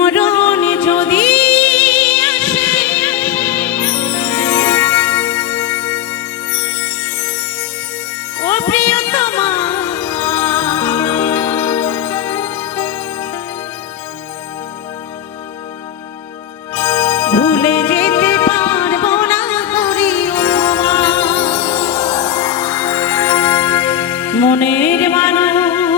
মরণ যদি ও প্রিয়তমা ভুলে যেতে মনের মানুষ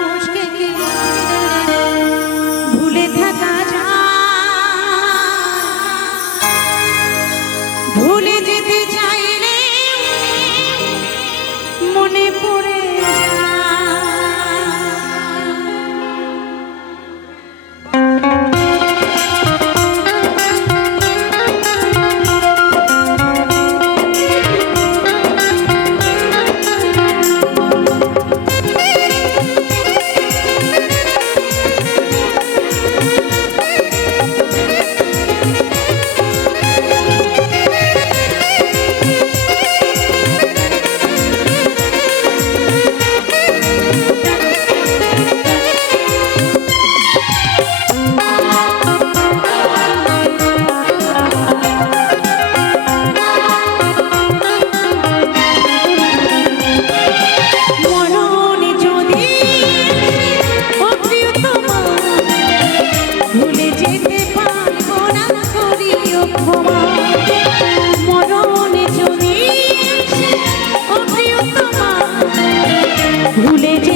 পুরে ভুলে যে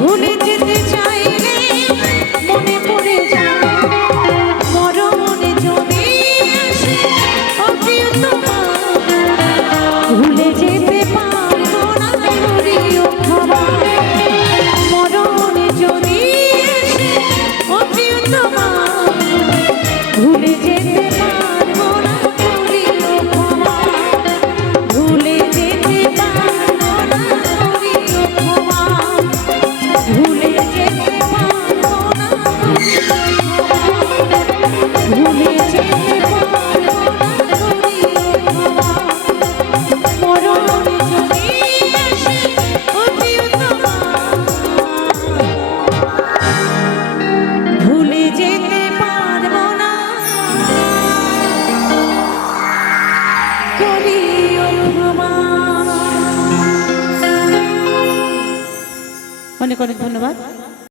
ভুলেছি অনেক অনেক ধন্যবাদ।